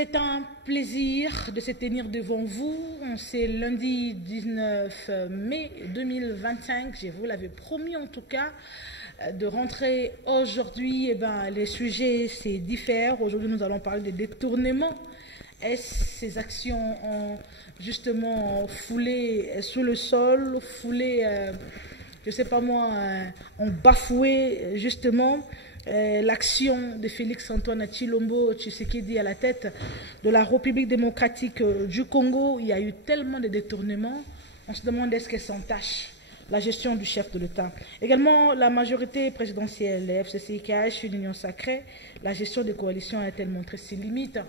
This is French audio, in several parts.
C'est un plaisir de se tenir devant vous. C'est lundi 19 mai 2025. Je vous l'avais promis en tout cas de rentrer aujourd'hui. Les sujets se diffèrent. Aujourd'hui, nous allons parler des détournements. Est-ce ces actions ont justement foulé sous le sol, foulé, je ne sais pas moi, ont bafoué justement l'action de Félix-Antoine Tshilombo Tshisekedi à la tête de la République démocratique du Congo. Il y a eu tellement de détournements, on se demande est-ce qu'elle s'entache la gestion du chef de l'État. Également, la majorité présidentielle, les FCCIKH, une union sacrée, la gestion des coalitions a-t-elle montré ses limites?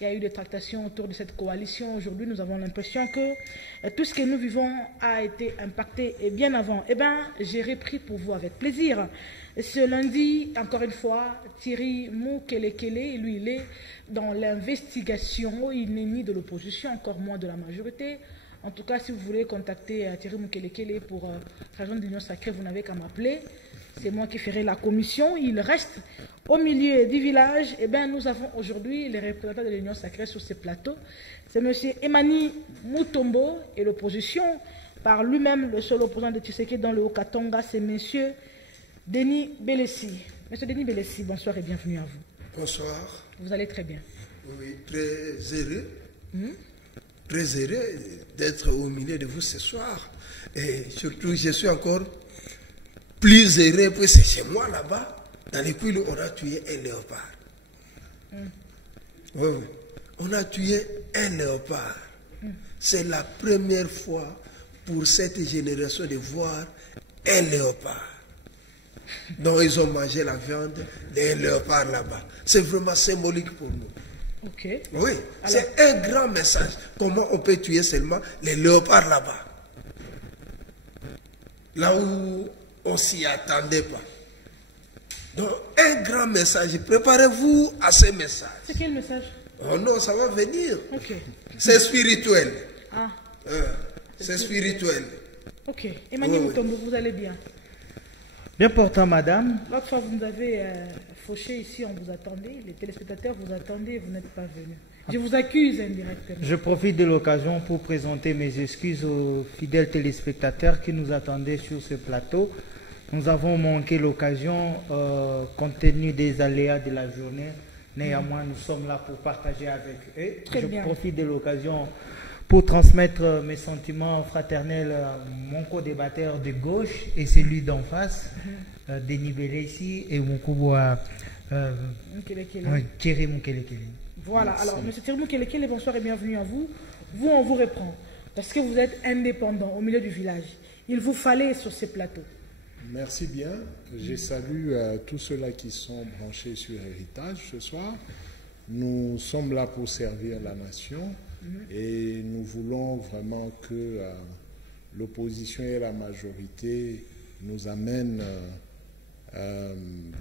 Il y a eu des tractations autour de cette coalition. Aujourd'hui, nous avons l'impression que tout ce que nous vivons a été impacté et bien avant. J'ai repris pour vous avec plaisir. Ce lundi, encore une fois, Thierry Moukelekele, lui, il est dans l'investigation. Il n'est ni de l'opposition, encore moins de la majorité. En tout cas, si vous voulez contacter Thierry Moukelekele pour raison d'union sacrée, vous n'avez qu'à m'appeler. C'est moi qui ferai la commission. Il reste au milieu du village. Nous avons aujourd'hui les représentants de l'Union sacrée sur ce plateau. C'est M. Emani Mutombo et l'opposition. Par lui-même, le seul opposant de Tshisekedi dans le Haut-Katanga, c'est M. Denis Belessi. M. Denis Belessi, bonsoir et bienvenue à vous. Bonsoir. Vous allez très bien. Oui, très heureux. Très heureux d'être au milieu de vous ce soir. Et surtout, je suis encore plus heureux parce que c'est chez moi là-bas. Dans les couilles, on a tué un léopard. Oui, on a tué un léopard. C'est la première fois pour cette génération de voir un léopard. Donc ils ont mangé la viande d'un léopard là-bas. C'est vraiment symbolique pour nous. Okay. Oui, c'est un grand message. Comment on peut tuer seulement les léopards là-bas? Là où on s'y attendait pas. Donc, un grand message. Préparez-vous à ce message. C'est quel message? Oh non, ça va venir. Okay. C'est spirituel. Ah. C'est spirituel. Ok. Emmanuel Mutombo, vous allez bien? Bien portant, madame. L'autre fois, vous nous avez fauché ici, on vous attendait. Les téléspectateurs vous attendaient, vous n'êtes pas venus. Je vous accuse indirectement. Je profite de l'occasion pour présenter mes excuses aux fidèles téléspectateurs qui nous attendaient sur ce plateau. Nous avons manqué l'occasion compte tenu des aléas de la journée. Néanmoins, nous sommes là pour partager avec eux. Très bien. Profite de l'occasion pour transmettre mes sentiments fraternels à mon co-débatteur de gauche et celui d'en face, Denis Belessi et mon coubois Thierry Moukelekele. Voilà, alors M. Thierry Moukelekele, bonsoir et bienvenue à vous. Vous, on vous reprend parce que vous êtes indépendant au milieu du village. Il vous fallait sur ces plateaux. Merci bien. Je salue tous ceux-là qui sont branchés sur Héritage ce soir. Nous sommes là pour servir la nation et nous voulons vraiment que l'opposition et la majorité nous amènent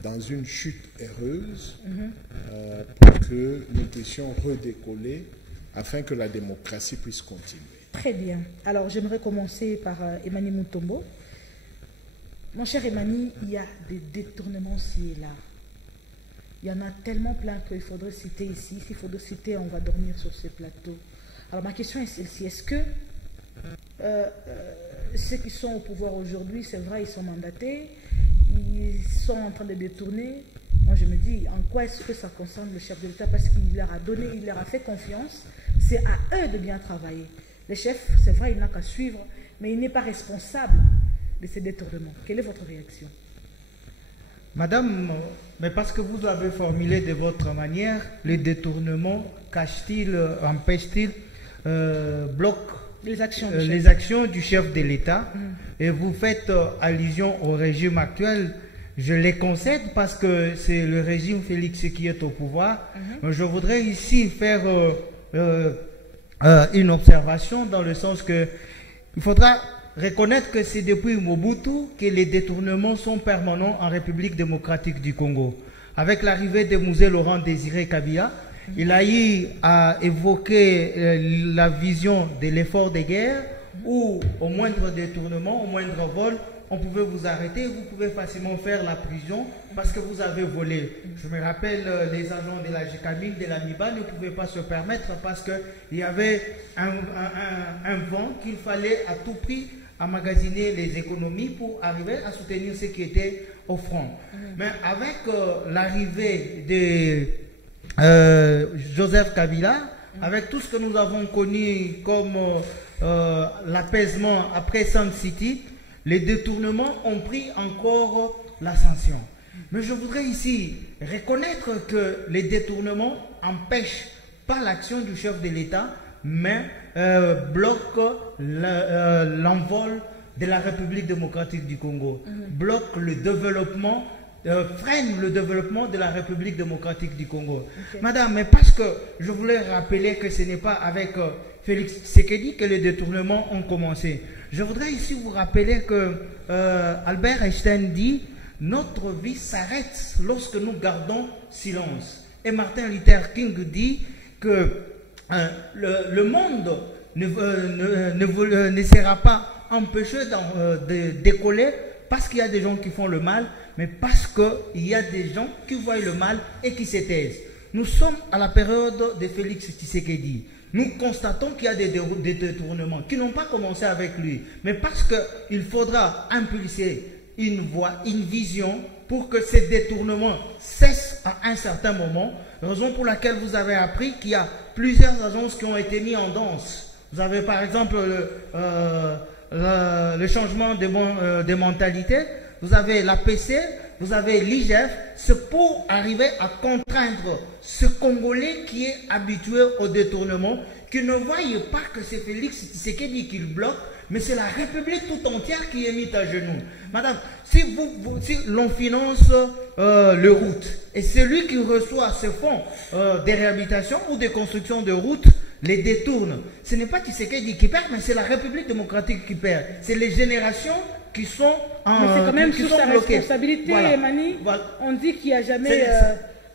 dans une chute heureuse pour que nous puissions redécoller afin que la démocratie puisse continuer. Très bien. Alors j'aimerais commencer par Emani Mutombo. Mon cher Emani, il y a des détournements ci et là. Il y en a tellement plein qu'il faudrait citer ici. S'il faudrait citer, on va dormir sur ce plateau. Alors ma question est celle-ci. Est-ce que ceux qui sont au pouvoir aujourd'hui, c'est vrai, ils sont mandatés, ils sont en train de détourner? Moi je me dis, en quoi est-ce que ça concerne le chef de l'État? Parce qu'il leur a donné, il leur a fait confiance. C'est à eux de bien travailler. Le chef, c'est vrai, il n'a qu'à suivre, mais il n'est pas responsable de ces détournements. Quelle est votre réaction? Madame, mais parce que vous l'avez formulé de votre manière, les détournements cache-t-il, empêche-t-il, bloquent les actions du chef de l'État. Et vous faites allusion au régime actuel. Je les concède parce que c'est le régime Félix qui est au pouvoir. Je voudrais ici faire une observation dans le sens que il faudra reconnaître que c'est depuis Mobutu que les détournements sont permanents en République démocratique du Congo. Avec l'arrivée de Mouzé Laurent Désiré Kabila, il a eu à évoquer la vision de l'effort de guerre où au moindre détournement, au moindre vol, on pouvait vous arrêter, vous pouvez facilement faire la prison parce que vous avez volé. Je me rappelle, les agents de la GCAMIL, de la MIBA ne pouvaient pas se permettre parce qu'il y avait un vent qu'il fallait à tout prix emmagasiner les économies pour arriver à soutenir ce qui était au front. Mais avec l'arrivée de Joseph Kabila, avec tout ce que nous avons connu comme l'apaisement après Sun City, les détournements ont pris encore l'ascension. Mais je voudrais ici reconnaître que les détournements n'empêchent pas l'action du chef de l'État, mais bloquent l'envol de la République démocratique du Congo, bloquent le développement, freine le développement de la République démocratique du Congo. Okay. Madame, mais parce que je voulais rappeler que ce n'est pas avec Félix Tshisekedi que les détournements ont commencé. Je voudrais ici vous rappeler que Albert Einstein dit « Notre vie s'arrête lorsque nous gardons silence ». Et Martin Luther King dit que le monde ne sera pas empêché de décoller parce qu'il y a des gens qui font le mal, mais parce qu'il y a des gens qui voient le mal et qui se taisent. Nous sommes à la période de Félix Tshisekedi. Nous constatons qu'il y a des détournements qui n'ont pas commencé avec lui, mais parce qu'il faudra impulser une voie, une vision pour que ces détournements cessent à un certain moment, raison pour laquelle vous avez appris qu'il y a plusieurs agences qui ont été mises en danse. Vous avez par exemple le changement des mentalités, vous avez l'APC, vous avez l'IGF, c'est pour arriver à contraindre ce Congolais qui est habitué au détournement, qui ne voyait pas que c'est Félix Tshisekedi qui le bloque, mais c'est la République tout entière qui est mise à genoux. Madame, si l'on finance le route, et celui qui reçoit ce fonds des réhabilitations ou des constructions de routes, les détourne, ce n'est pas Tshisekedi qui perd, mais c'est la République démocratique qui perd. C'est les générations qui sont en mais c'est quand même sous sa responsabilité, voilà. Mani. Voilà. On dit qu'il n'y a jamais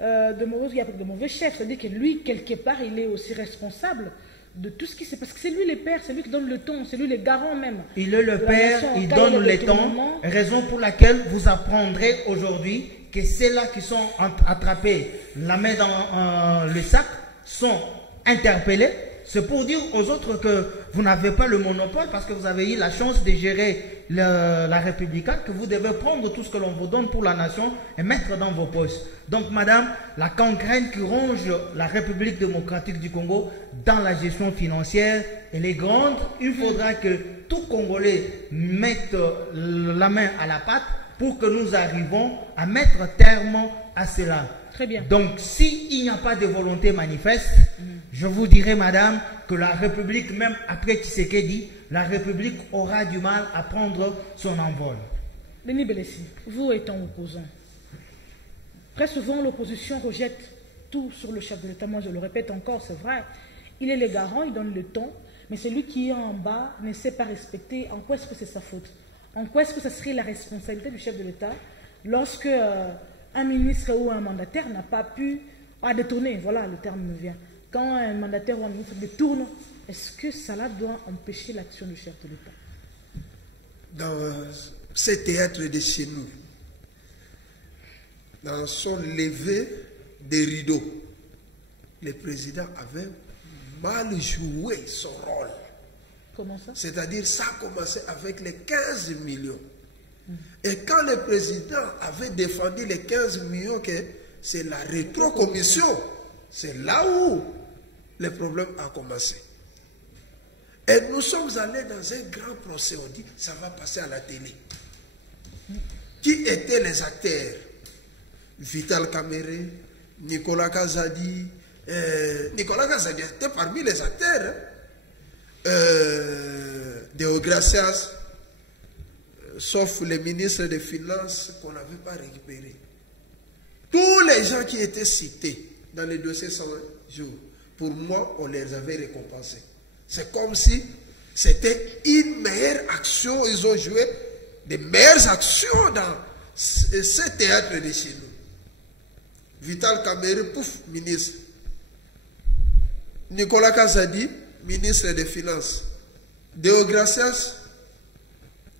de mauvais chefs. C'est-à-dire que lui, quelque part, il est aussi responsable de tout ce qui se passe. Parce que c'est lui les pères, c'est lui qui donne le ton, c'est lui les garants même. Il est le père, il donne le ton, raison pour laquelle vous apprendrez aujourd'hui que ceux-là qui sont attrapés, la main dans le sac, sont interpellés. C'est pour dire aux autres que vous n'avez pas le monopole parce que vous avez eu la chance de gérer la République, que vous devez prendre tout ce que l'on vous donne pour la nation et mettre dans vos poches. Donc, madame, la gangrène qui ronge la République démocratique du Congo dans la gestion financière, elle est grande. Il faudra que tout Congolais mette la main à la pâte pour que nous arrivions à mettre terme à cela. Très bien. Donc, s'il n'y a pas de volonté manifeste, je vous dirai, madame, que la République, même après Tshisekedi, la République aura du mal à prendre son envol. Denis Belessi, vous étant opposant, très souvent l'opposition rejette tout sur le chef de l'État. Moi, je le répète encore, c'est vrai. Il est le garant, il donne le ton, mais celui qui est en bas ne sait pas respecter. En quoi est-ce que c'est sa faute? En quoi est-ce que ça serait la responsabilité du chef de l'État lorsque un ministre ou un mandataire n'a pas pu détourner, voilà le terme me vient. Quand un mandataire ou un ministre détourne, est-ce que cela doit empêcher l'action du chef de l'État? Dans ce théâtre de chez nous, dans son lever des rideaux, le président avait mal joué son rôle. Comment ça? C'est-à-dire, ça a commencé avec les 15 millions. Et quand le président avait défendu les 15 millions, que c'est la rétrocommission, c'est là où le problème a commencé. Et nous sommes allés dans un grand procès, on dit, ça va passer à la télé. Qui étaient les acteurs? Vital Kamere, Nicolas Kazadi. Nicolas Kazadi était parmi les acteurs. Deogracias, sauf le ministre des Finances qu'on n'avait pas récupéré. Tous les gens qui étaient cités dans les dossiers 100 jours, pour moi, on les avait récompensés. C'est comme si c'était une meilleure action. Ils ont joué des meilleures actions dans ce théâtre de chez nous. Vital Kamere, pouf, ministre. Nicolas Kazadi, ministre des Finances. Deogracias,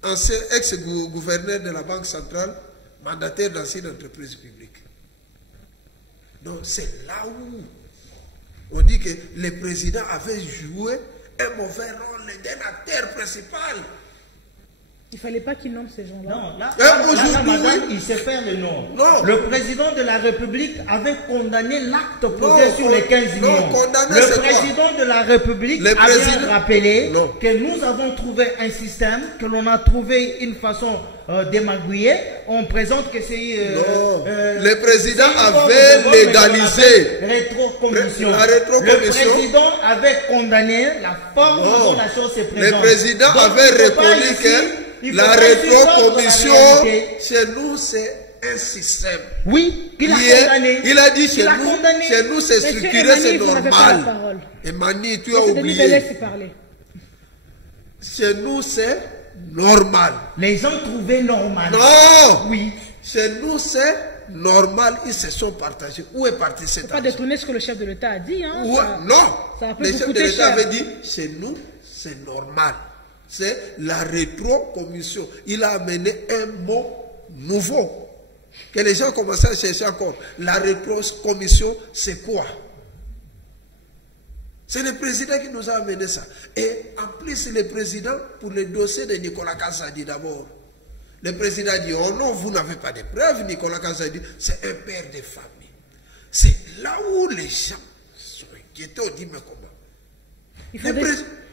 ancien ex-gouverneur de la Banque centrale, mandataire d'ancienne entreprise publique. Donc c'est là où on dit que le président avait joué un mauvais rôle d'un acteur principal. Il ne fallait pas qu'il nomme ces gens-là. Non, là, aujourd'hui, madame, il sait faire le nom. Non. Le président de la République avait condamné l'acte posé sur les 15 millions. Le président de la République avait rappelé que nous avons trouvé un système, que l'on a trouvé une façon d'émagouiller. On présente que c'est... le président avait légalisé rétrocommission. La rétrocommission. Le président avait condamné la forme dont la chose se présente. Le président avait répondu que la rétrocommission, chez nous, c'est un système. Oui, il a condamné. Il a dit chez nous, c'est structuré, c'est normal. Et Mani, tu as oublié. Chez nous, c'est normal. Les gens trouvaient normal. Non. Oui. Chez nous, c'est normal. Ils se sont partagés. Où est parti cet argent? Pas détourner ce que le chef de l'État a dit. Hein, non. Le chef de l'État avait dit, chez nous, c'est normal. C'est la rétrocommission. Il a amené un mot nouveau que les gens commençaient à chercher encore. La rétrocommission, c'est quoi? C'est le président qui nous a amené ça. Et en plus, le président, pour le dossier de Nicolas Kazadi d'abord, le président a dit, oh non, vous n'avez pas de preuves. Nicolas Kazadi, c'est un père de famille. C'est là où les gens sont inquiétés. On dit, mais comment?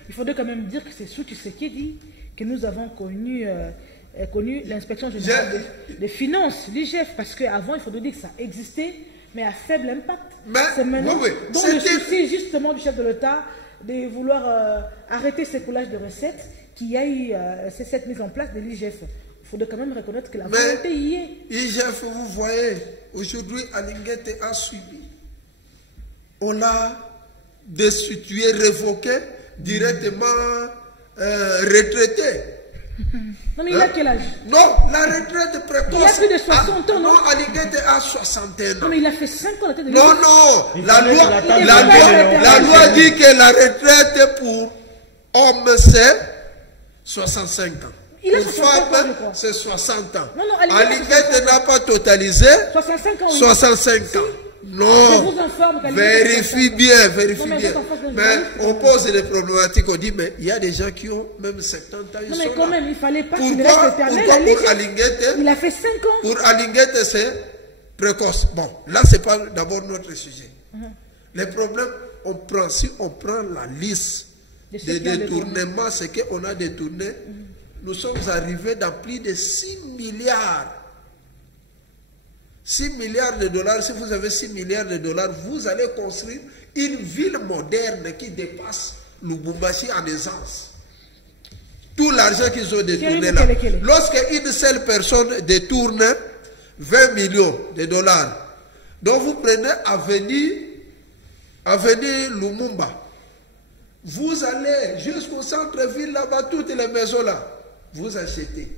Il faudrait quand même dire que c'est sous Tshisekedi que nous avons connu l'inspection générale des finances, l'IGF, parce qu'avant, il faudrait dire que ça existait, mais à faible impact. C'est maintenant, dans le souci justement du chef de l'État de vouloir arrêter ce coulage de recettes, qu'il y a eu cette mise en place de l'IGF. Il faudrait quand même reconnaître que la volonté y est. IGF, vous voyez, aujourd'hui, Alinguete a suivi. On l'a destitué, révoqué, directement retraité. Non, mais il a quel âge? Non, la retraite précoce. Il a plus de 60 ans, non? Non, Alinguete a 61 ans. Non, mais il a fait 5 ans la tête de Non, non, la loi dit que la retraite pour homme, c'est 65 ans. Il a pour 65 femme, ans, c'est 60 ans. Non, Alinguete n'a pas totalisé 65 ans. 65 ans. Non, vérifie bien, vérifie bien. Mais on pose des problématiques, on dit, mais il y a des gens qui ont même 70 ans. Non, mais quand même, il ne fallait pas qu'il reste éternel. Pourquoi pour Alinguete? Il a fait 5 ans. Pour Alinguete, c'est précoce. Bon, là, ce n'est pas d'abord notre sujet. Les problèmes, si on prend la liste des détournements, c'est qu'on a détourné, nous sommes arrivés dans plus de 6 milliards. 6 milliards de dollars, si vous avez 6 milliards de dollars, vous allez construire une ville moderne qui dépasse Lubumbashi en essence. Tout l'argent qu'ils ont détourné là. Lorsqu'une seule personne détourne 20 millions de dollars, donc vous prenez avenue Lumumba, vous allez jusqu'au centre-ville là-bas, toutes les maisons là, vous achetez.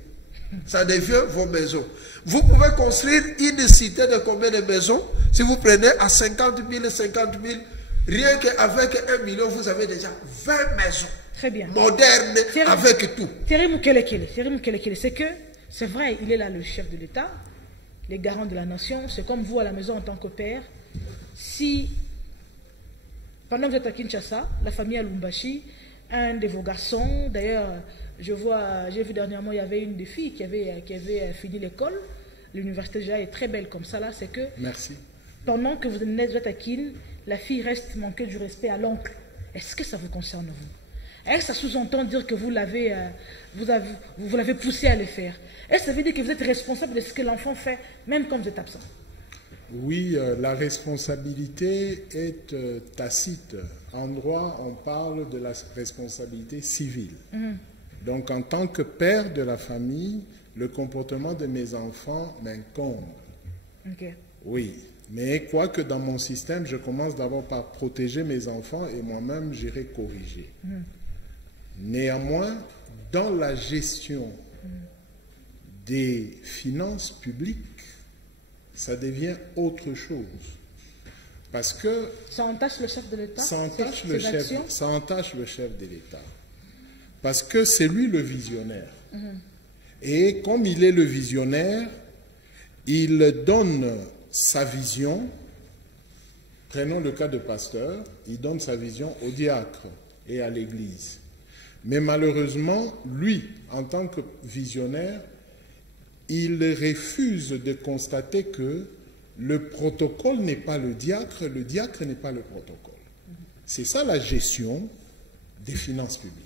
Ça devient vos maisons. Vous pouvez construire une cité de combien de maisons? Si vous prenez à 50 000, rien qu'avec 1 million, vous avez déjà 20 maisons. Très bien. Modernes, avec tout. Thierry Mukelekele, c'est que, c'est vrai, il est là le chef de l'État, les garants de la nation, c'est comme vous à la maison en tant que père. Si, pendant que vous êtes à Kinshasa, la famille à Lubumbashi, un de vos garçons, d'ailleurs, j'ai vu dernièrement, il y avait une des filles qui avait fini l'école. L'université déjà est très belle comme ça là, c'est que merci. Pendant que vous êtes à Kin, la fille reste manquer du respect à l'oncle. Est-ce que ça vous concerne vous? Est-ce que ça sous-entend dire que vous l'avez poussé à le faire? Est-ce que ça veut dire que vous êtes responsable de ce que l'enfant fait, même quand vous êtes absent? Oui, la responsabilité est tacite. En droit, on parle de la responsabilité civile. Donc, en tant que père de la famille, le comportement de mes enfants m'incombe. Oui, mais quoique dans mon système, je commence d'abord par protéger mes enfants et moi-même, j'irai corriger. Néanmoins, dans la gestion des finances publiques, ça devient autre chose. Parce que... Ça entache le chef de l'État? Ça entache le chef de l'État. Parce que c'est lui le visionnaire. Et comme il est le visionnaire, il donne sa vision. Prenons le cas de pasteur, il donne sa vision au diacre et à l'Église. Mais malheureusement, lui, en tant que visionnaire, il refuse de constater que le protocole n'est pas le diacre n'est pas le protocole. C'est ça la gestion des finances publiques.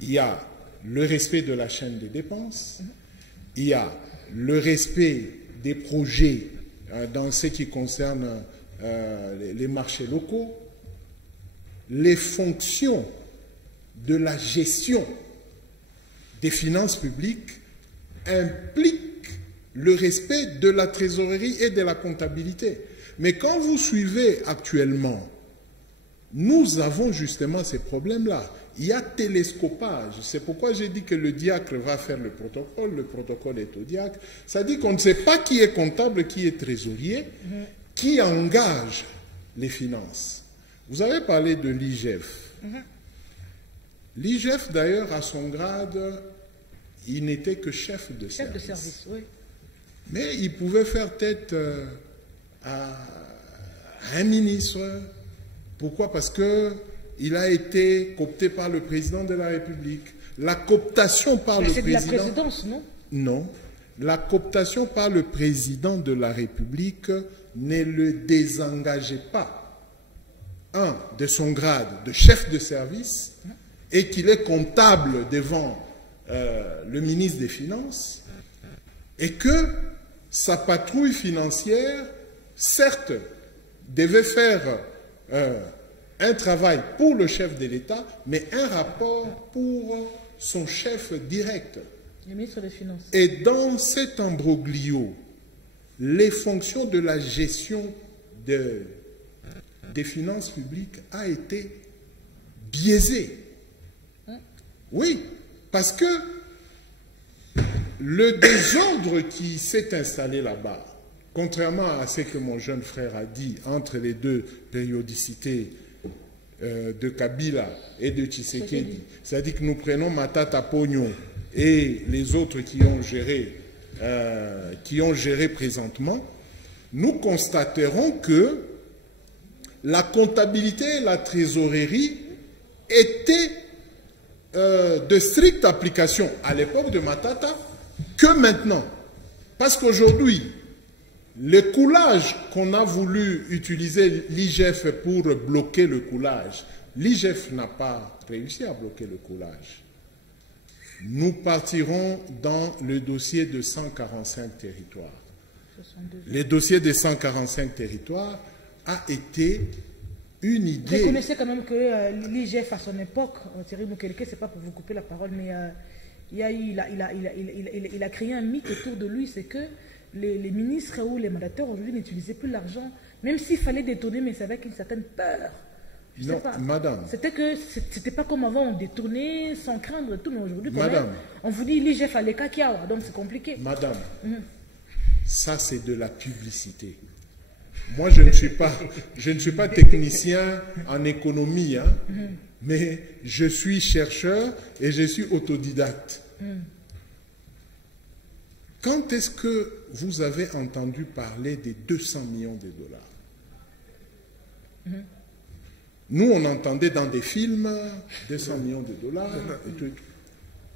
Il y a le respect de la chaîne des dépenses, il y a le respect des projets dans ce qui concerne les marchés locaux, les fonctions de la gestion des finances publiques impliquent le respect de la trésorerie et de la comptabilité. Mais quand vous suivez actuellement, nous avons justement ces problèmes-là. Il y a télescopage. C'est pourquoi j'ai dit que le diacre va faire le protocole est au diacre. Ça dit qu'on ne sait pas qui est comptable, qui est trésorier, qui engage les finances. Vous avez parlé de l'IGF. L'IGF, d'ailleurs, à son grade, il n'était que chef de service. Chef de service, oui. Mais il pouvait faire tête à un ministre. Pourquoi? Parce qu'il a été coopté par le président de la République. La cooptation par le président... Mais c'est de la présidence, non? Non. La cooptation par le président de la République ne le désengageait pas, de son grade de chef de service, et qu'il est comptable devant le ministre des Finances, et que sa patrouille financière, certes, devait faire un travail pour le chef de l'État, mais un rapport pour son chef direct. Le ministre des Finances. Et dans cet imbroglio, les fonctions de la gestion des finances publiques a été biaisées. Oui, parce que le désordre qui s'est installé là-bas, contrairement à ce que mon jeune frère a dit entre les deux périodicités de Kabila et de Tshisekedi, c'est-à-dire que nous prenons Matata Pogno et les autres qui ont géré présentement, nous constaterons que la comptabilité et la trésorerie étaient de stricte application à l'époque de Matata que maintenant. Parce qu'aujourd'hui, le coulage qu'on a voulu utiliser l'IGF pour bloquer le coulage, l'IGF n'a pas réussi à bloquer le coulage. Nous partirons dans le dossier de 145 territoires. Le dossier de 145 territoires a été une idée... Vous reconnaissez quand même que l'IGF à son époque, Thierry Moukeleke, c'est pas pour vous couper la parole, mais il a créé un mythe autour de lui, c'est que les ministres ou les mandataires aujourd'hui n'utilisaient plus l'argent, même s'il fallait détourner, mais c'est avec une certaine peur. Non, madame. C'était que c'était pas comme avant, on détournait sans craindre tout, mais aujourd'hui, quand même, on vous dit l'IGF à l'Ekakiawa, donc c'est compliqué. Madame, ça c'est de la publicité. Moi, je ne suis pas technicien en économie, hein, mais je suis chercheur et je suis autodidacte. Quand est-ce que vous avez entendu parler des 200 millions de dollars? Nous, on entendait dans des films 200 millions de dollars. Et tout.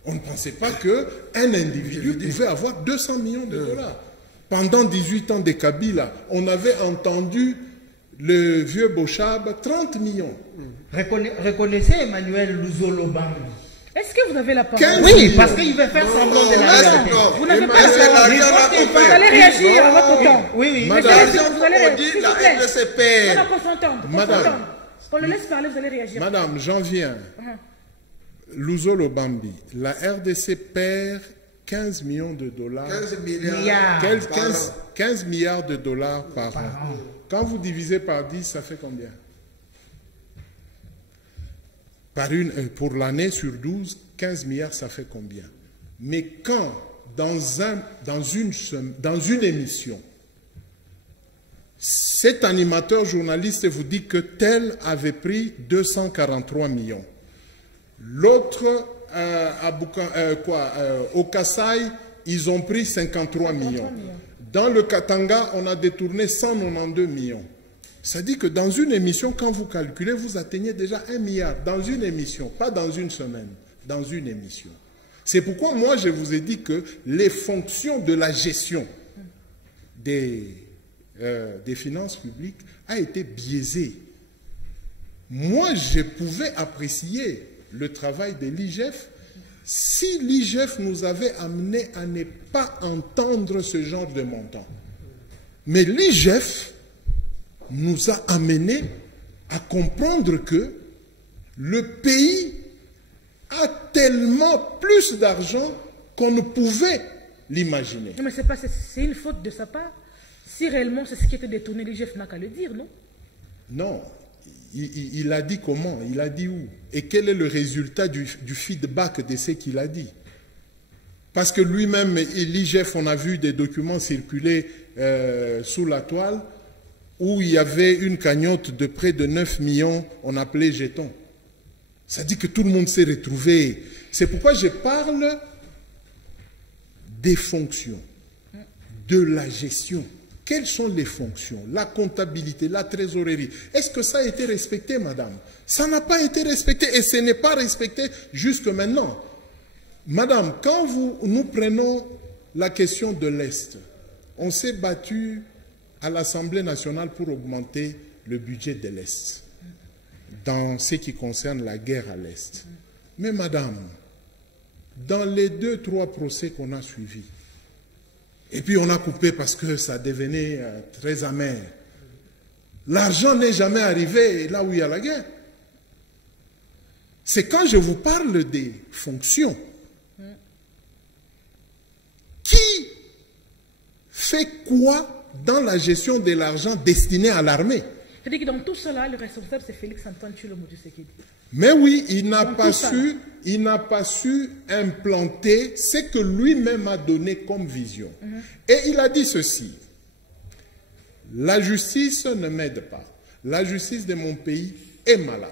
On ne pensait pas qu'un individu pouvait avoir 200 millions de dollars. Pendant 18 ans de Kabila, on avait entendu le vieux Bochab 30 millions. Reconnaissez Emmanuel Luzolo Bambi. Est-ce que vous avez la parole? Oui, parce qu'il veut faire semblant de la... Vous n'avez pas la parole. Vous allez réagir à votre temps. Oui, oui. Madame, vous allez réagir. la RDCP. On s'entendre. Madame. On le laisse parler, vous allez réagir. Madame, j'en viens. Luzolo Bambi, la RDC perd 15 millions de dollars. 15 milliards de dollars par an. Quand vous divisez par 10, ça fait combien? Pour l'année sur 12, 15 milliards, ça fait combien? Mais quand, dans une émission, cet animateur journaliste vous dit que tel avait pris 243 millions, l'autre au Kasaï, ils ont pris 53 millions. Dans le Katanga, on a détourné 192 millions. Ça dit que dans une émission, quand vous calculez, vous atteignez déjà 1 milliard. Dans une émission, pas dans une semaine, dans une émission. C'est pourquoi moi, je vous ai dit que les fonctions de la gestion des finances publiques a été biaisée. Moi, je pouvais apprécier le travail de l'IGF si l'IGF nous avait amené à ne pas entendre ce genre de montant. Mais l'IGF nous a amené à comprendre que le pays a tellement plus d'argent qu'on ne pouvait l'imaginer. Non, mais c'est une faute de sa part. Si réellement c'est ce qui était détourné, l'IGF n'a qu'à le dire, non? Non. Il a dit comment? Il a dit où? Et quel est le résultat du feedback de ce qu'il a dit? Parce que lui-même, l'IGF, on a vu des documents circuler sous la toile où il y avait une cagnotte de près de 9 millions, on appelait jetons. Ça dit que tout le monde s'est retrouvé. C'est pourquoi je parle des fonctions, de la gestion. Quelles sont les fonctions? La comptabilité, la trésorerie. Est-ce que ça a été respecté, madame? Ça n'a pas été respecté et ce n'est pas respecté jusque maintenant. Madame, quand nous prenons la question de l'Est, on s'est battu à l'Assemblée nationale pour augmenter le budget de l'Est dans ce qui concerne la guerre à l'Est. Mais madame, dans les 2-3 procès qu'on a suivis, et puis on a coupé parce que ça devenait très amer. L'argent n'est jamais arrivé là où il y a la guerre. C'est quand je vous parle des fonctions. Qui fait quoi dans la gestion de l'argent destiné à l'armée? C'est-à-dire que dans tout cela, le responsable, c'est Félix-Antoine Tshilombo Tshisekedi. Mais oui, il n'a pas su implanter ce que lui-même a donné comme vision. Et il a dit ceci: la justice ne m'aide pas. La justice de mon pays est malade.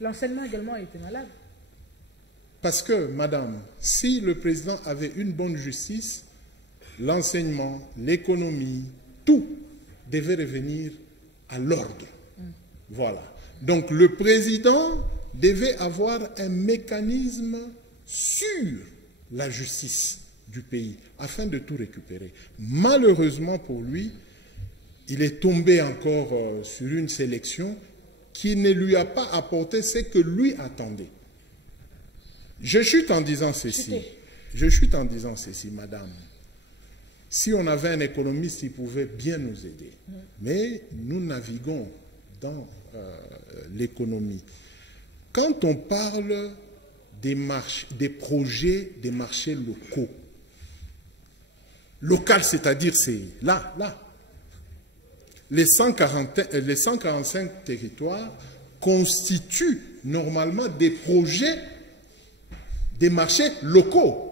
L'enseignement également a été malade. Parce que, madame, si le président avait une bonne justice, l'enseignement, l'économie, tout devait revenir à l'ordre. Voilà. Donc le président devait avoir un mécanisme sur la justice du pays afin de tout récupérer. Malheureusement pour lui, il est tombé encore sur une sélection qui ne lui a pas apporté ce que lui attendait. Je chute en disant ceci. Je chute en disant ceci, madame. Si on avait un économiste, il pouvait bien nous aider. Mais nous naviguons dans l'économie. Quand on parle des projets des marchés locaux, local, c'est-à-dire c'est là. Les 145 territoires constituent normalement des projets des marchés locaux.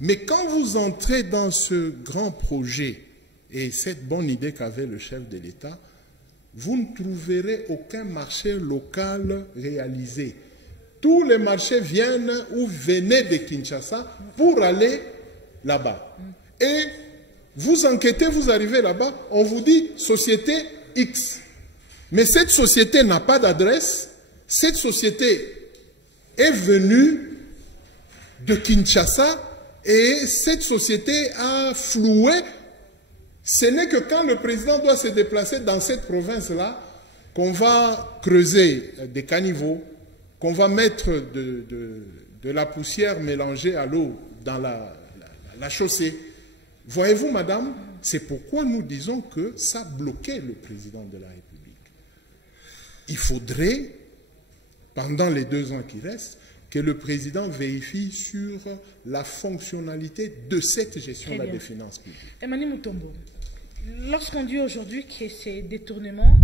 Mais quand vous entrez dans ce grand projet et cette bonne idée qu'avait le chef de l'État, vous ne trouverez aucun marché local réalisé. Tous les marchés viennent ou venaient de Kinshasa pour aller là-bas. Et vous enquêtez, vous arrivez là-bas, on vous dit société X. Mais cette société n'a pas d'adresse. Cette société est venue de Kinshasa et cette société a floué. Ce n'est que quand le président doit se déplacer dans cette province-là qu'on va creuser des caniveaux, qu'on va mettre de la poussière mélangée à l'eau dans la chaussée. Voyez-vous, madame, c'est pourquoi nous disons que ça bloquait le président de la République. Il faudrait, pendant les 2 ans qui restent, que le président vérifie sur la fonctionnalité de cette gestion-là des finances publiques. Emmanuel Mutombo, lorsqu'on dit aujourd'hui que ces détournements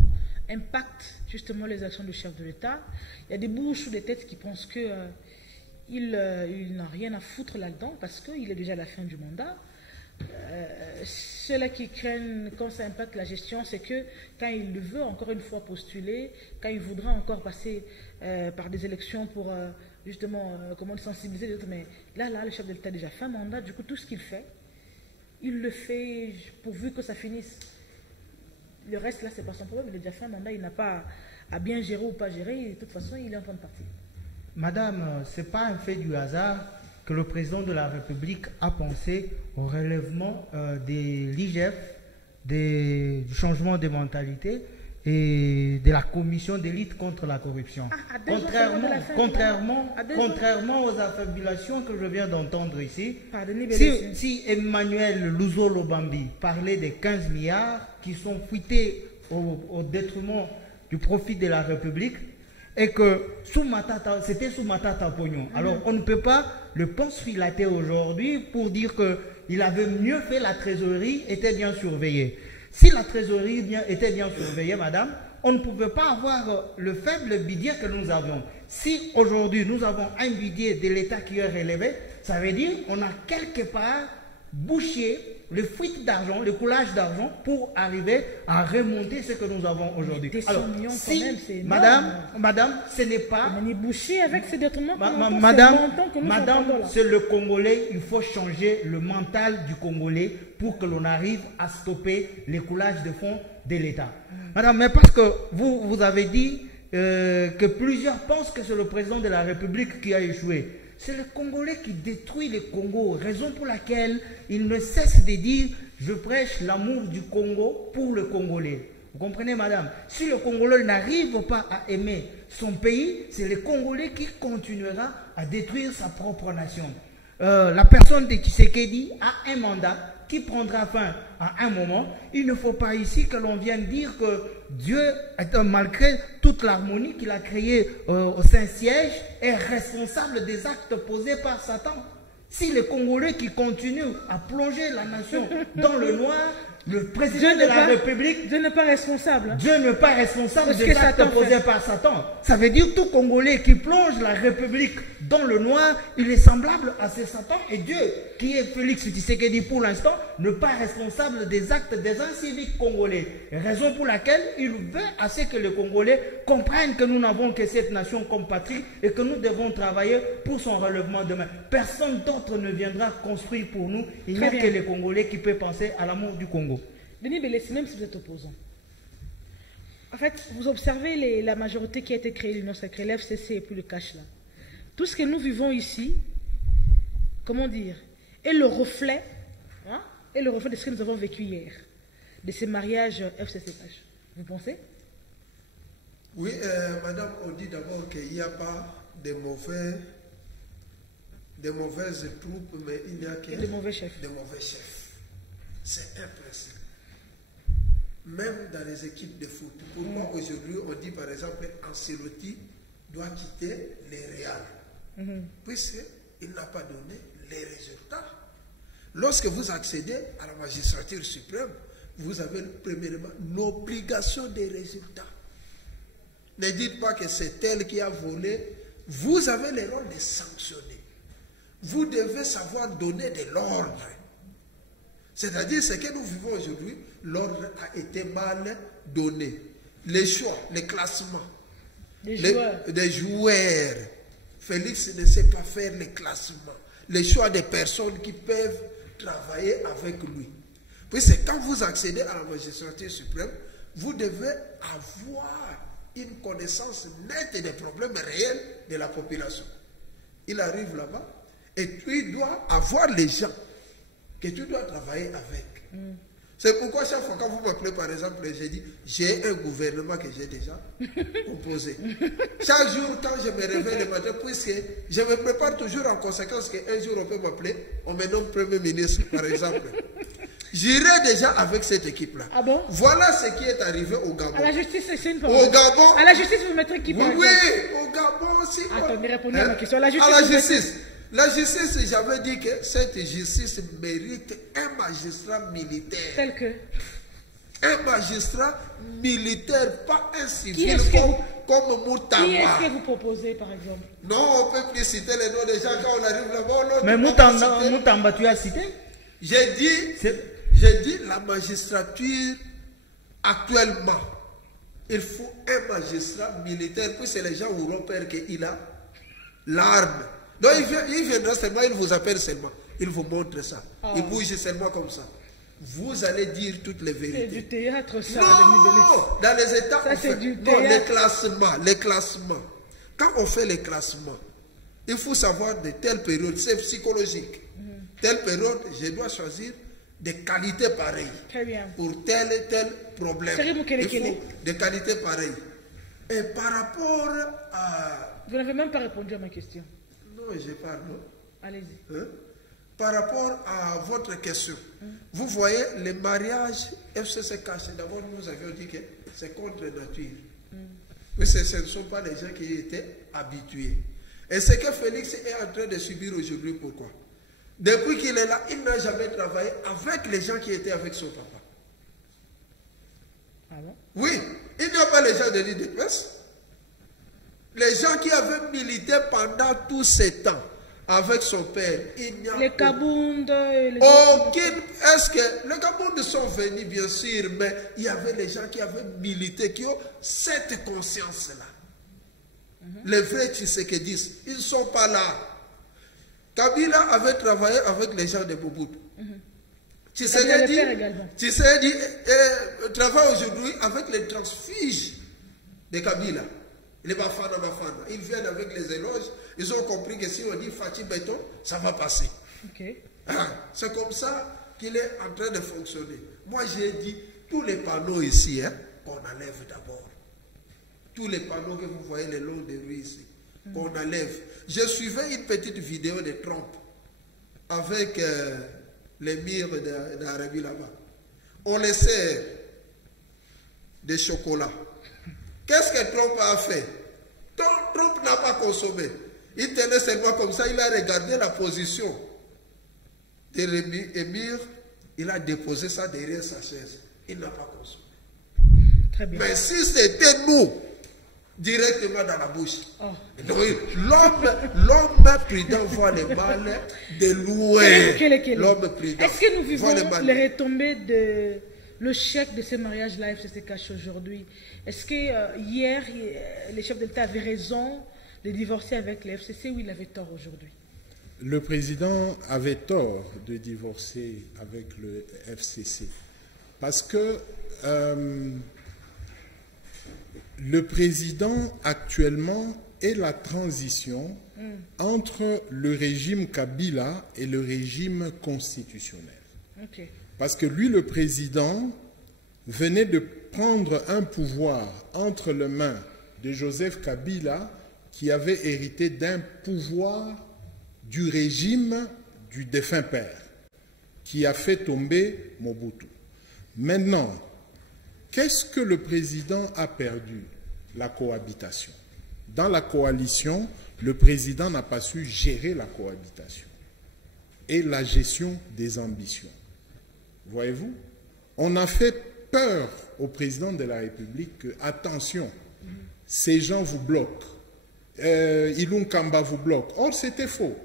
impactent justement les actions du chef de l'État, il y a des bouches ou des têtes qui pensent qu'il n'a rien à foutre là-dedans parce qu'il est déjà à la fin du mandat. Ceux-là qui craignent quand ça impacte la gestion, c'est que quand il veut encore une fois postuler, quand il voudra encore passer par des élections pour justement comment sensibiliser les autres, mais là, le chef de l'État a déjà fait un mandat, du coup tout ce qu'il fait, il le fait pourvu que ça finisse. Le reste là, c'est pas son problème, il a déjà fait un mandat, il n'a pas à bien gérer ou pas gérer, de toute façon il est en train de partir. Madame, ce n'est pas un fait du hasard que le président de la République a pensé au relèvement de l'IGF, du changement de mentalité et de la commission de lutte contre la corruption. Contrairement aux affabulations que je viens d'entendre ici, si Emmanuel Louzolo Bambi parlait des 15 milliards qui sont fuités au détriment du profit de la République, et que c'était sous Matata Pognon. Alors on ne peut pas le pense-filater aujourd'hui pour dire qu'il avait mieux fait, la trésorerie était bien surveillée. Si la trésorerie était bien surveillée, madame, on ne pouvait pas avoir le faible budget que nous avions. Si aujourd'hui nous avons un budget de l'État qui est relevé, ça veut dire qu'on a quelque part bouché le fuite d'argent, le coulage d'argent pour arriver à remonter ce que nous avons aujourd'hui. Alors, si, madame, ce n'est pas... On est bouché avec ces détournements. Madame, c'est le Congolais, il faut changer le mental du Congolais pour que l'on arrive à stopper les coulages de fonds de l'État. Madame, mais parce que vous avez dit que plusieurs pensent que c'est le président de la République qui a échoué. C'est le Congolais qui détruit le Congo, raison pour laquelle il ne cesse de dire « je prêche l'amour du Congo pour le Congolais ». Vous comprenez, madame? Si le Congolais n'arrive pas à aimer son pays, c'est le Congolais qui continuera à détruire sa propre nation. La personne de Tshisekedi a un mandat qui prendra fin à un moment. Il ne faut pas ici que l'on vienne dire que Dieu, malgré toute l'harmonie qu'il a créée au Saint-Siège, est responsable des actes posés par Satan. Si les Congolais qui continuent à plonger la nation dans le noir, le président de la République... Dieu n'est pas responsable. Dieu n'est pas responsable des actes posés par Satan. Ça veut dire que tout Congolais qui plonge la République dans le noir, il est semblable à ce Satan. Et Dieu, qui est Félix Tshisekedi pour l'instant, n'est pas responsable des actes des inciviques congolais. Raison pour laquelle il veut à ce que les Congolais comprennent que nous n'avons que cette nation comme patrie et que nous devons travailler pour son relèvement demain. Personne d'autre ne viendra construire pour nous. Il n'y a que les Congolais qui peuvent penser à l'amour du Congo. Denis Bélessi, même si vous êtes opposant, en fait, vous observez la majorité qui a été créée, l'Union sacrée, l'FCC et puis le cash là. Tout ce que nous vivons ici, comment dire, est le reflet, de ce que nous avons vécu hier, de ces mariages FCC-cash. Vous pensez? Oui, madame, on dit d'abord qu'il n'y a pas de mauvaises troupes, mais il n'y a que de mauvais chefs. C'est un principe. Même dans les équipes de foot. Pourquoi aujourd'hui on dit par exemple Ancelotti doit quitter les Real, puisqu'il n'a pas donné les résultats. Lorsque vous accédez à la magistrature suprême, vous avez premièrement l'obligation des résultats. Ne dites pas que c'est elle qui a volé. Vous avez le rôle de sanctionner. Vous devez savoir donner de l'ordre. C'est-à-dire, ce que nous vivons aujourd'hui, l'ordre a été mal donné. Les choix, les classements des joueurs. Félix ne sait pas faire les classements. Les choix des personnes qui peuvent travailler avec lui. Puis c'est quand vous accédez à la magistrature suprême, vous devez avoir une connaissance nette des problèmes réels de la population. Il arrive là-bas et tu dois avoir les gens que tu dois travailler avec. C'est pourquoi chaque fois quand vous m'appelez par exemple, j'ai dit, j'ai un gouvernement que j'ai déjà composé. Chaque jour quand je me réveille le matin, puisque je me prépare toujours en conséquence qu'un jour on peut m'appeler, on me nomme Premier ministre par exemple. J'irai déjà avec cette équipe-là. Ah bon? Voilà ce qui est arrivé au Gabon. À la justice, c'est une Au Gabon. À la justice, vous mettrez qui par exemple? Oui, au Gabon aussi. Attendez, répondez à ma question. À la justice. La justice, j'avais dit que cette justice mérite un magistrat militaire. Tel que? Un magistrat militaire, pas un civil comme Moutamba. Qui est-ce que vous proposez, par exemple? Non, on ne peut plus citer les noms des gens quand on arrive là-bas. Mais Moutamba, tu as cité? J'ai dit la magistrature, actuellement, il faut un magistrat militaire, puis c'est les gens où l'on perd qu'il a l'arme. Donc il viendra seulement, il vous appelle seulement, il vous montre ça. Il bouge seulement comme ça. Vous allez dire toutes les vérités. C'est du théâtre, ça. Non, dans les États, ça, c'est du non, théâtre. les classements. Quand on fait les classements, il faut savoir de telle période, c'est psychologique. Telle période, je dois choisir des qualités pareilles. Très bien. Pour tel et tel problème. Il faut des qualités pareilles. Et par rapport à... Vous n'avez même pas répondu à ma question. Non, je parle. Allez-y. Hein? Par rapport à votre question, vous voyez, les mariages FCC caché, d'abord nous avions dit que c'est contre nature. Mais ce ne sont pas les gens qui étaient habitués. Et ce que Félix est en train de subir aujourd'hui, pourquoi? Depuis qu'il est là, il n'a jamais travaillé avec les gens qui étaient avec son papa. Ah bon? Oui, il n'y a pas les gens de l'IDPS. Les gens qui avaient milité pendant tous ces temps avec son père, il n'y a les Kaboundes, aucune. Est-ce que les Kaboundes sont venus, bien sûr, mais il y avait les gens qui avaient milité, qui ont cette conscience-là. Les vrais Tshisekedi, ils ne sont pas là. Kabila avait travaillé avec les gens de Mobutu. Tshisekedi travaille aujourd'hui avec les transfuges de Kabila. Les Bafana. Ils viennent avec les éloges. Ils ont compris que si on dit Fatih Béton, ça va passer. Okay. C'est comme ça qu'il est en train de fonctionner. Moi, j'ai dit, tous les panneaux ici, qu'on enlève d'abord. Tous les panneaux que vous voyez le long des rues ici, qu'on enlève. Je suivais une petite vidéo de Trump avec l'émir d'Arabie là-bas. On les sert des chocolats. Qu'est-ce que Trump a fait? Trump n'a pas consommé. Il tenait seulement comme ça, il a regardé la position de l'émir, il a déposé ça derrière sa chaise. Il n'a pas consommé. Très bien. Mais si c'était nous, directement dans la bouche. L'homme prudent voit le mal de loin. L'homme prudent. Est-ce que nous vivons les retombées de le chèque de ces mariages-là, FCC cache aujourd'hui? Est-ce que hier, les chefs d'État avaient raison de divorcer avec les FCC ou il avait tort aujourd'hui? Le président avait tort de divorcer avec le FCC parce que le président actuellement est la transition entre le régime Kabila et le régime constitutionnel. Okay. Parce que lui, le président, venait de prendre un pouvoir entre les mains de Joseph Kabila qui avait hérité d'un pouvoir du régime du défunt père qui a fait tomber Mobutu. Maintenant, qu'est-ce que le président a perdu? La cohabitation. Dans la coalition, le président n'a pas su gérer la cohabitation et la gestion des ambitions. Voyez-vous? On a fait peur au président de la République que, attention, ces gens vous bloquent. Ilunga Kamba vous bloque. Or, c'était faux.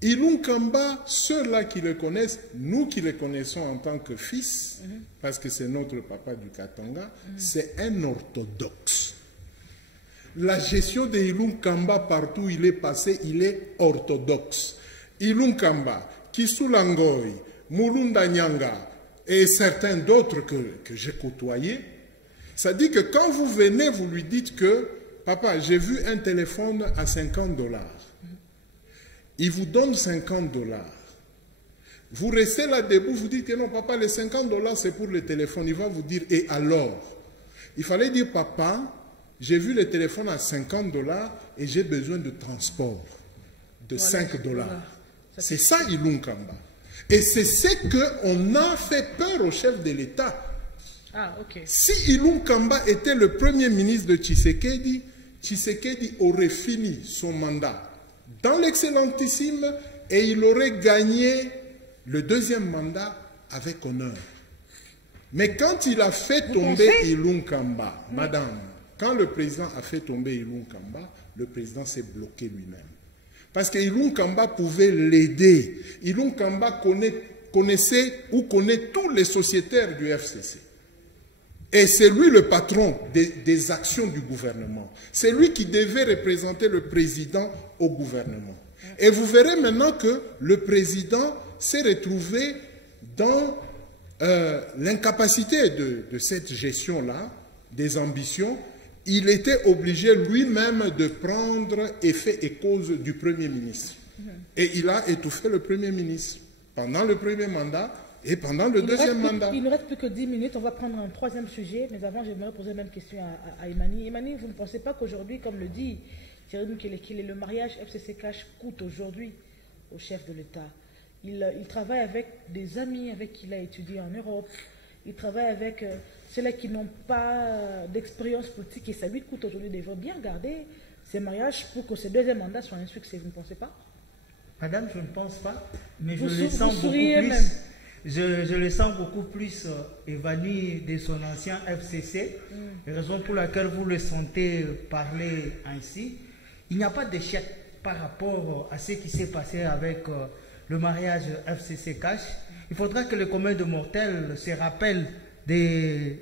Ilunga Kamba, ceux-là qui le connaissent, nous qui le connaissons en tant que fils, parce que c'est notre papa du Katanga, c'est un orthodoxe. La gestion de Ilunga Kamba, partout où il est passé, il est orthodoxe. Ilunga Kamba, Kisulangoy, Mulunda Nyanga et certains d'autres que j'ai côtoyés, ça dit que quand vous venez, vous lui dites que papa, j'ai vu un téléphone à 50 $. Il vous donne 50 $. Vous restez là debout, vous dites que non, papa, les 50 $ c'est pour le téléphone. Il va vous dire, et alors? Il fallait dire, papa, j'ai vu le téléphone à 50 $ et j'ai besoin de transport de 5 $. C'est ça, Ilunga Kamba. Et c'est ce qu'on a fait peur au chef de l'État. Ah, okay. Si Ilunga Kamba était le premier ministre de Tshisekedi, Tshisekedi aurait fini son mandat dans l'excellentissime et il aurait gagné le deuxième mandat avec honneur. Mais quand il a fait tomber Ilunga Kamba, madame, quand le président a fait tomber Ilunga Kamba, le président s'est bloqué lui-même. Parce que Ilunga Kamba pouvait l'aider. Ilunga Kamba connaît connaissait ou connaît tous les sociétaires du FCC. Et c'est lui le patron des actions du gouvernement. C'est lui qui devait représenter le président au gouvernement. Et vous verrez maintenant que le président s'est retrouvé dans l'incapacité de cette gestion-là, des ambitions. Il était obligé lui-même de prendre effet et cause du Premier ministre. Et il a étouffé le Premier ministre pendant le premier mandat et pendant le deuxième mandat. Il ne reste plus que 10 minutes. On va prendre un troisième sujet. Mais avant, j'aimerais poser la même question à Imani. Imani, vous ne pensez pas qu'aujourd'hui, comme le dit Thierry Moukelekile, le mariage FCC Cash coûte aujourd'hui au chef de l'État? Il travaille avec des amis avec qui il a étudié en Europe. Il travaille avec ceux-là qui n'ont pas d'expérience politique. Et ça lui coûte aujourd'hui. Il devrait bien garder ces mariages pour que ce deuxième mandat soit un succès. Vous ne pensez pas? Madame, je ne pense pas, mais je Vous le sens beaucoup plus. même. Je le sens beaucoup plus évanoui de son ancien FCC. Raison pour laquelle vous le sentez parler ainsi. Il n'y a pas d'échec par rapport à ce qui s'est passé avec le mariage FCC Cash. Il faudra que le commun de mortels se rappelle ces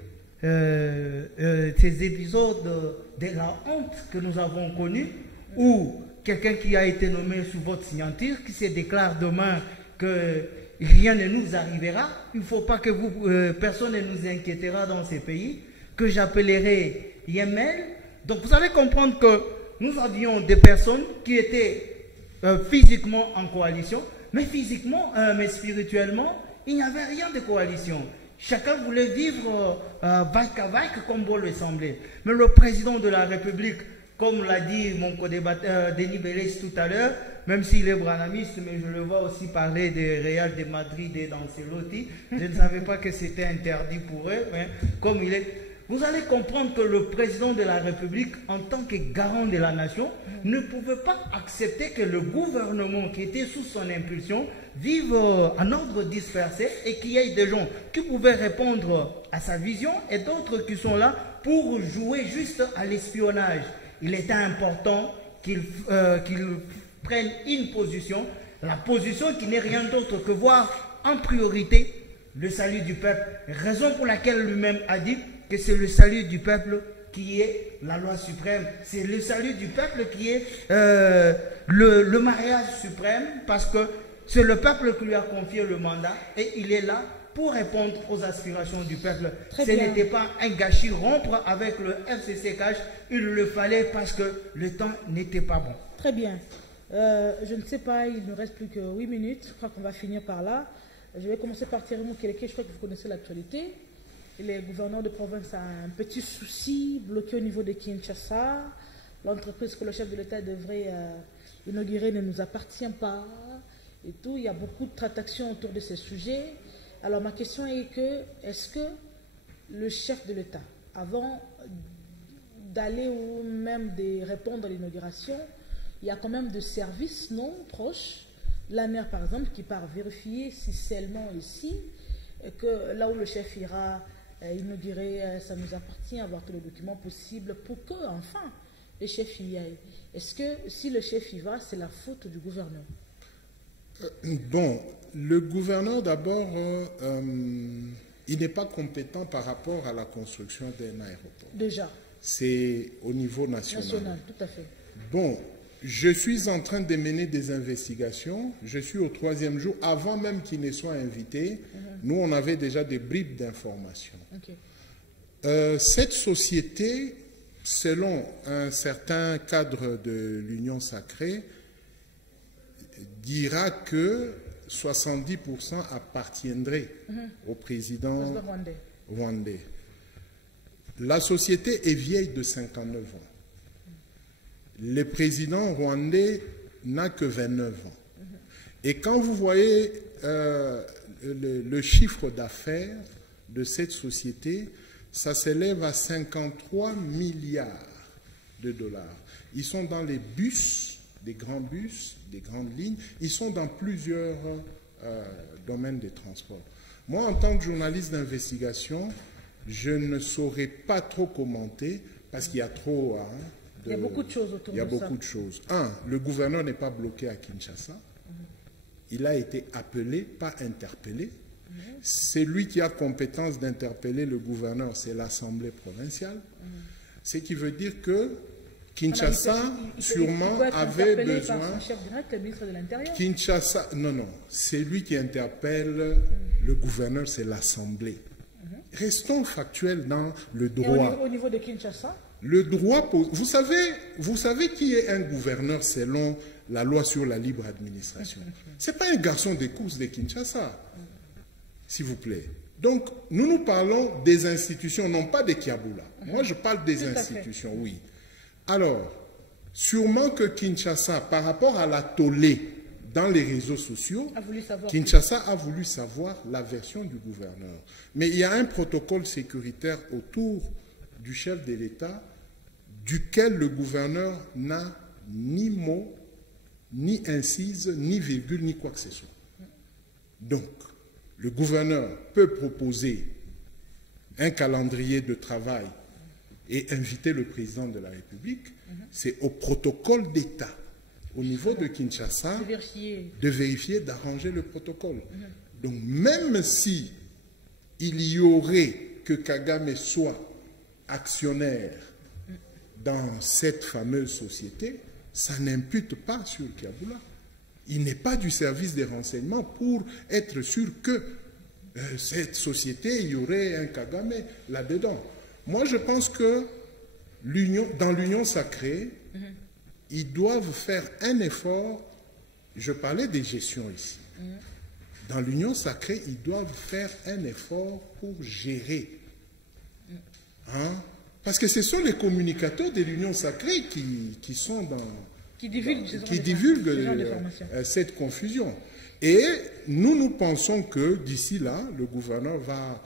épisodes de la honte que nous avons connus, où quelqu'un qui a été nommé sous votre signature, qui se déclare demain que rien ne nous arrivera, il ne faut pas que personne ne nous inquiétera dans ces pays, que j'appellerai Yemel. Donc vous allez comprendre que nous avions des personnes qui étaient physiquement en coalition, mais mais spirituellement, il n'y avait rien de coalition. Chacun voulait vivre vague à vague comme bon lui semblait. Mais le président de la République, comme l'a dit mon co-débatteur Denis Bélès tout à l'heure, même s'il est branamiste, mais je le vois aussi parler des Real de Madrid et d'Ancelotti, je ne savais pas que c'était interdit pour eux, mais comme il est... Vous allez comprendre que le président de la République, en tant que garant de la nation, ne pouvait pas accepter que le gouvernement qui était sous son impulsion vive en ordre dispersé et qu'il y ait des gens qui pouvaient répondre à sa vision et d'autres qui sont là pour jouer juste à l'espionnage. Il était important qu'il prenne une position, la position qui n'est rien d'autre que voir en priorité le salut du peuple. Raison pour laquelle lui-même a dit que c'est le salut du peuple qui est la loi suprême. C'est le salut du peuple qui est le mariage suprême, parce que c'est le peuple qui lui a confié le mandat et il est là pour répondre aux aspirations du peuple. Ce n'était pas un gâchis rompre avec le FCC Cash, il le fallait parce que le temps n'était pas bon. Très bien. Je ne sais pas, il ne reste plus que 8 minutes. Je crois qu'on va finir par là. Je vais commencer par Thierry Moukelekile. Je crois que vous connaissez l'actualité. Le gouverneur de province a un petit souci bloqué au niveau de Kinshasa. L'entreprise que le chef de l'État devrait inaugurer ne nous appartient pas. Et tout, il y a beaucoup de tractations autour de ces sujets. Alors ma question est que, est-ce que le chef de l'État, avant d'aller ou même de répondre à l'inauguration, il y a quand même des services non proches, l'ANER par exemple, qui part vérifier si seulement ici, que là où le chef ira inaugurer, ça nous appartient, avoir tous les documents possibles pour que, enfin, le chef y aille. Est-ce que si le chef y va, c'est la faute du gouverneur? Bon, le gouverneur d'abord, il n'est pas compétent par rapport à la construction d'un aéroport. Déjà. C'est au niveau national. National, tout à fait. Bon, je suis en train de mener des investigations. Je suis au 3e jour. Avant même qu'il ne soit invité, nous, on avait déjà des bribes d'informations. Okay. Cette société, selon un certain cadre de l'Union sacrée, dira que 70% appartiendrait au président rwandais. La société est vieille de 59 ans. Le président rwandais n'a que 29 ans. Et quand vous voyez le chiffre d'affaires de cette société, ça s'élève à 53 milliards de dollars. Ils sont dans les bus, des grands bus, des grandes lignes. Ils sont dans plusieurs domaines de transport. Moi, en tant que journaliste d'investigation, je ne saurais pas trop commenter parce qu'il y a trop... il y a beaucoup de choses autour de ça. Il y a beaucoup de choses. Un, le gouverneur n'est pas bloqué à Kinshasa. il a été appelé, pas interpellé. C'est lui qui a compétence d'interpeller le gouverneur, c'est l'Assemblée provinciale. Ce qui veut dire que Kinshasa, sûrement, avait besoin... Par son chef direct, le ministre de l'Intérieur. Kinshasa, non, c'est lui qui interpelle le gouverneur, c'est l'Assemblée. Restons factuels dans le droit. Et au niveau de Kinshasa? Le droit, vous savez qui est un gouverneur selon la loi sur la libre administration. Ce n'est pas un garçon des courses de Kinshasa, s'il vous plaît. Donc, nous parlons des institutions, non pas des Kiaboula. Moi, je parle des institutions, oui. Alors, sûrement que Kinshasa, par rapport à la tollée dans les réseaux sociaux, Kinshasa a voulu savoir la version du gouverneur. Mais il y a un protocole sécuritaire autour du chef de l'État duquel le gouverneur n'a ni mot, ni incise, ni virgule, ni quoi que ce soit. Donc, le gouverneur peut proposer un calendrier de travail et inviter le président de la République. C'est au protocole d'État, au niveau de Kinshasa, de vérifier, d'arranger le protocole. Donc, même si il y aurait que Kagame soit actionnaire dans cette fameuse société, ça n'impute pas sur Kiaboula. Il n'est pas du service des renseignements pour être sûr que cette société, il y aurait un Kagame là-dedans. Moi, je pense que dans l'union sacrée, ils doivent faire un effort. Je parlais des gestions ici. Dans l'union sacrée, ils doivent faire un effort pour gérer. Parce que ce sont les communicateurs de l'union sacrée qui sont qui divulguent cette confusion. Et nous pensons que d'ici là, le gouverneur va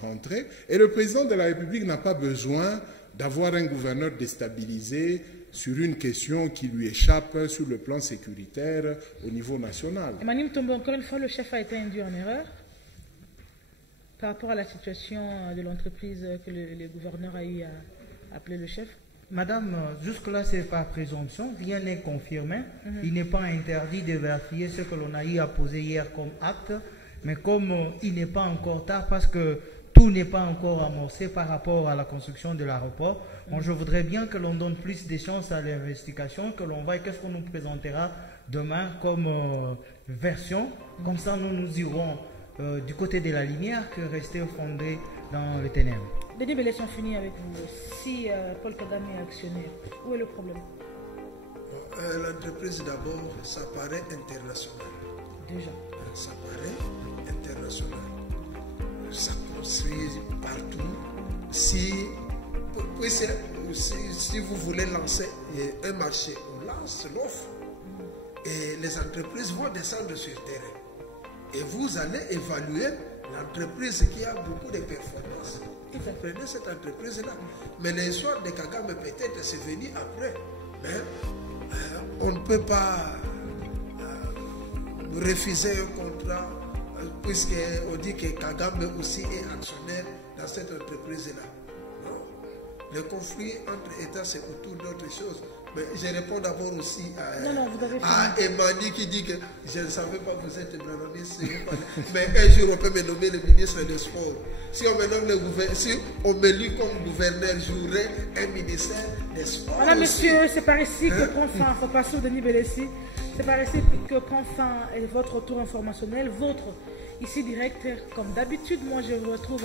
rentrer. Et le président de la République n'a pas besoin d'avoir un gouverneur déstabilisé sur une question qui lui échappe sur le plan sécuritaire au niveau national. Emmanuel Tombo, encore une fois, le chef a été induit en erreur par rapport à la situation de l'entreprise que le gouverneur a eu à appeler le chef. Madame, jusque-là, c'est par présomption, rien n'est confirmé. Il n'est pas interdit de vérifier ce que l'on a eu à poser hier comme acte, mais comme il n'est pas encore tard, parce que tout n'est pas encore amorcé par rapport à la construction de l'aéroport, je voudrais bien que l'on donne plus de chances à l'investigation, que l'on voie qu'est-ce qu'on nous présentera demain comme version. Comme ça, nous irons du côté de la lumière que rester fondé dans les ténèbres. Denis Bélesson finit avec vous. Si Paul Kagame est actionnaire, où est le problème? L'entreprise d'abord, ça paraît international. Déjà. Ça paraît international. Ça construit partout. Si vous voulez lancer un marché, on lance l'offre. Et les entreprises vont descendre sur le terrain. Et vous allez évaluer l'entreprise qui a beaucoup de performances. Et vous prenez cette entreprise-là. Mais l'histoire de Kagame, peut-être, c'est venu après. Mais on ne peut pas refuser un contrat puisqu'on dit que Kagame aussi est actionnaire dans cette entreprise-là. Le conflit entre États, c'est autour d'autres choses. Mais je réponds d'abord aussi à Emmanuel qui dit que je ne savais pas que vous êtes blanoniste. Mais un jour, on peut me nommer le ministre des Sports. Si on me nomme si on m'élit comme gouverneur, j'aurai un ministère des Sports. Voilà, monsieur, c'est par ici que prend fin, faut passer au Denis Bélessi. C'est par ici que prend fin votre tour informationnel, ici direct, comme d'habitude. Moi, je vous retrouve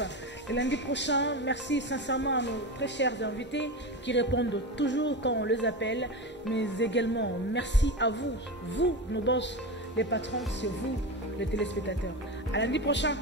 le lundi prochain. Merci sincèrement à nos très chers invités qui répondent toujours quand on les appelle. Mais également, merci à vous, nos boss, les patrons, c'est vous, les téléspectateurs. À lundi prochain.